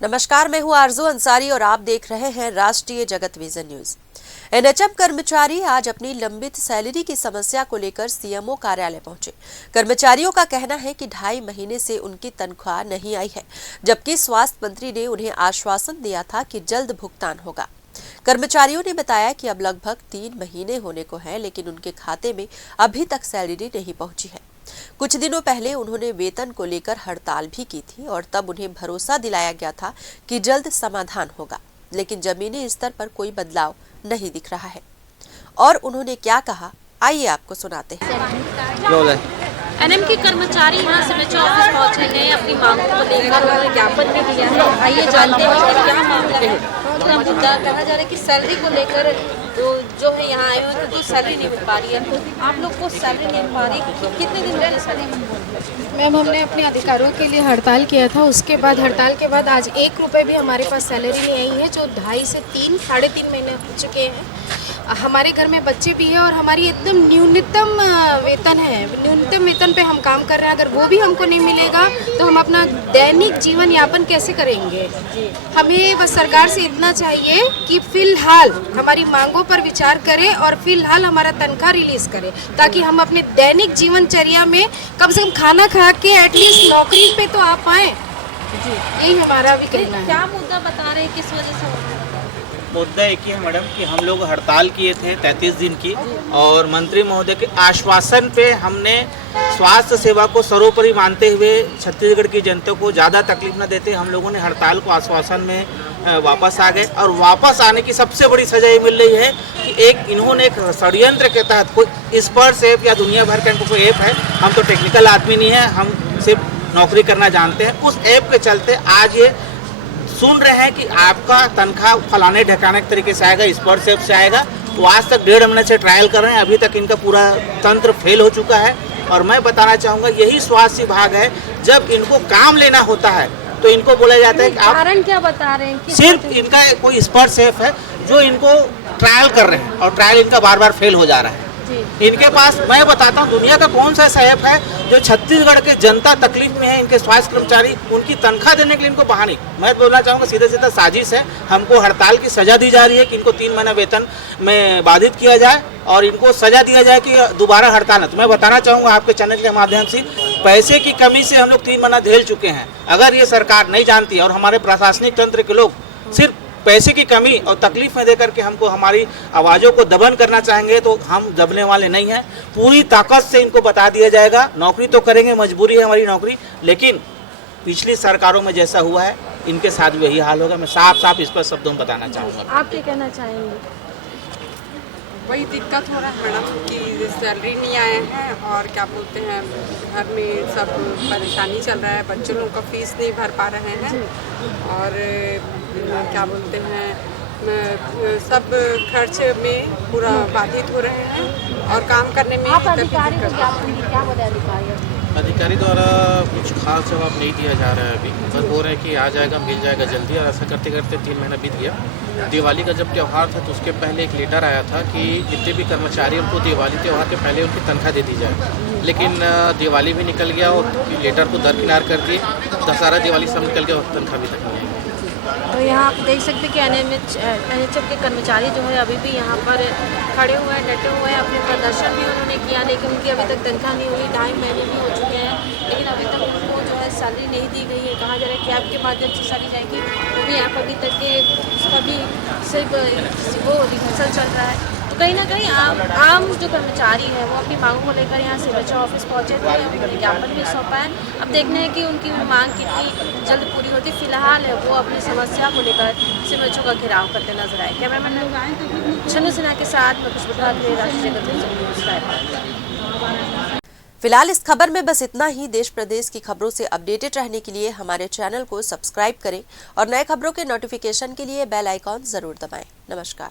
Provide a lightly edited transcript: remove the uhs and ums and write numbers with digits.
नमस्कार, मैं हूं आरजू अंसारी और आप देख रहे हैं राष्ट्रीय जगत विजन न्यूज। एनएचएम कर्मचारी आज अपनी लंबित सैलरी की समस्या को लेकर सीएमओ कार्यालय पहुंचे। कर्मचारियों का कहना है कि 2.5 महीने से उनकी तनख्वाह नहीं आई है, जबकि स्वास्थ्य मंत्री ने उन्हें आश्वासन दिया था कि जल्द भुगतान होगा। कर्मचारियों ने बताया कि अब लगभग 3 महीने होने को है, लेकिन उनके खाते में अभी तक सैलरी नहीं पहुंची है। कुछ दिनों पहले उन्होंने वेतन को लेकर हड़ताल भी की थी और तब उन्हें भरोसा दिलाया गया था कि जल्द समाधान होगा, लेकिन जमीनी स्तर पर कोई बदलाव नहीं दिख रहा है। और उन्होंने क्या कहा, आइए आपको सुनाते हैं। एनएम के कर्मचारी यहाँ सिग्नेचर ऑफिस पहुँचे हैं अपनी मांगों को लेकर, उन्होंने ज्ञापन भी दिया है। आइए जानते हैं कि क्या मामला है। पूरा मुद्दा कहा जा रहा है कि सैलरी को लेकर जो है यहाँ आए हुए तो सैलरी नहीं मिल पा रही है। आप लोग को सैलरी नहीं मिल पा रही, कितने दिन पहले सैलरी? मैम, हमने अपने अधिकारों के लिए हड़ताल किया था। उसके बाद हड़ताल के बाद आज 1 रुपये भी हमारे पास सैलरी नहीं आई है, जो 2.5 से 3 साढ़े 3 महीने हो चुके हैं। हमारे घर में बच्चे भी हैं और हमारी एकदम न्यूनतम वेतन है। न्यूनतम वेतन पे हम काम कर रहे हैं। अगर वो भी हमको नहीं मिलेगा तो हम अपना दैनिक जीवन यापन कैसे करेंगे? हमें बस सरकार से इतना चाहिए कि फिलहाल हमारी मांगों पर विचार करें और फिलहाल हमारा तनख्वाह रिलीज करें, ताकि हम अपने दैनिक जीवनचर्या में कम से कम खाना खा के एटलीस्ट नौकरी पे तो आ पाएँ। यही हमारा भी कहना है। क्या मुद्दा बता रहे हैं, किस वजह से? मुद्दा एक ही है मैडम कि हम लोग हड़ताल किए थे 33 दिन की, और मंत्री महोदय के आश्वासन पे हमने स्वास्थ्य सेवा को सर्वोपरि मानते हुए छत्तीसगढ़ की जनता को ज़्यादा तकलीफ न देते हम लोगों ने हड़ताल को आश्वासन में वापस आ गए। और वापस आने की सबसे बड़ी सजा ये मिल रही है कि इन्होंने एक षड्यंत्र के तहत कोई स्पर्श ऐप या दुनिया भर का कोई ऐप है, हम तो टेक्निकल आदमी नहीं है, हम सिर्फ नौकरी करना जानते हैं, उस ऐप के चलते आज ये सुन रहे हैं कि आपका तनख्वाह फलाने ढकाने के तरीके से आएगा, स्पर्श ऐप से आएगा। तो आज तक 1.5 महीने से ट्रायल कर रहे हैं, अभी तक इनका पूरा तंत्र फेल हो चुका है। और मैं बताना चाहूँगा, यही स्वास्थ्य विभाग है, जब इनको काम लेना होता है तो इनको बोला जाता है कि आप कारण क्या बता रहे हैं? सिर्फ इनका कोई स्पर्श ऐप है जो इनको ट्रायल कर रहे हैं और ट्रायल इनका बार बार फेल हो जा रहा है। इनके पास मैं बताता हूँ दुनिया का कौन सा ऐसा ऐप है जो छत्तीसगढ़ के जनता तकलीफ में है, इनके स्वास्थ्य कर्मचारी, उनकी तनख्वाह देने के लिए इनको बहाने। मैं बोलना चाहूँगा सीधे सीधा साजिश है। हमको हड़ताल की सजा दी जा रही है कि इनको 3 महीना वेतन में बाधित किया जाए और इनको सजा दिया जाए कि दोबारा हड़ताल है। तो मैं बताना चाहूँगा आपके चैनल के माध्यम से, पैसे की कमी से हम लोग 3 महीना झेल चुके हैं। अगर ये सरकार नहीं जानती और हमारे प्रशासनिक तंत्र के लोग सिर्फ पैसे की कमी और तकलीफ में देकर के हमको हमारी आवाज़ों को दबन करना चाहेंगे तो हम दबने वाले नहीं हैं। पूरी ताकत से इनको बता दिया जाएगा, नौकरी तो करेंगे, मजबूरी है हमारी नौकरी, लेकिन पिछली सरकारों में जैसा हुआ है इनके साथ भी यही हाल होगा। मैं साफ साफ इस पर शब्दों में बताना चाहूँगा। आप क्या कहना चाहेंगे? वही दिक्कत हो रहा है मैडम कि सैलरी नहीं आए हैं और क्या बोलते हैं, घर में सब परेशानी चल रहा है, बच्चों लोगों का फीस नहीं भर पा रहे हैं और क्या बोलते हैं, सब खर्च में पूरा बाधित हो रहे हैं और काम करने में अधिकारी द्वारा कुछ खास जवाब नहीं दिया जा रहा है अभी। बस बोल रहे हैं कि आ जाएगा, मिल जाएगा जल्दी, और ऐसा करते करते 3 महीना बीत गया। दिवाली का जब त्यौहार था तो उसके पहले एक लेटर आया था कि जितने भी कर्मचारी उनको दिवाली त्यौहार के पहले उनकी तनख्वाह दे दी जाए, लेकिन दिवाली भी निकल गया और लेटर को दरकिनार कर दिए। दशहरा दिवाली सब निकल गया और तनख्वाह भी तक नहीं आई। तो यहाँ आप देख सकते हैं कि एनएचएम के कर्मचारी जो है अभी भी यहाँ पर खड़े हुए हैं, डटे हुए हैं। अपने प्रदर्शन भी उन्होंने किया, लेकिन उनकी अभी तक तनख्वाह नहीं हुई। 2.5 महीने भी हो चुके हैं, लेकिन अभी तक उनको जो है सैलरी नहीं दी गई है। कहा जा रहा है कि ऐप के माध्यम से सारी जाएगी, वो भी ऐप अभी तक के उसका भी सिर्फ वो रिहर्सल चल रहा है। तो कहीं ना कहीं आम जो कर्मचारी है वो अपनी मांगों को लेकर यहाँ सिग्नेचर ऑफिस पहुँचे थे, उन्होंने ज्ञापन भी सौंपा है। अब देखना है कि उनकी मांग कितनी जल्द पूरी होती। फिलहाल है वो अपनी समस्या को लेकर सिग्नेचर का घेराव करते नजर आए। कैमरामैन छन्नू सिन्हा के साथ मैं खुशबू ठाकुर, राष्ट्रीय जगत विजन न्यूज़। फिलहाल इस खबर में बस इतना ही। देश प्रदेश की खबरों से अपडेटेड रहने के लिए हमारे चैनल को सब्सक्राइब करें और नए खबरों के नोटिफिकेशन के लिए बेल आइकॉन जरूर दबाएं। नमस्कार।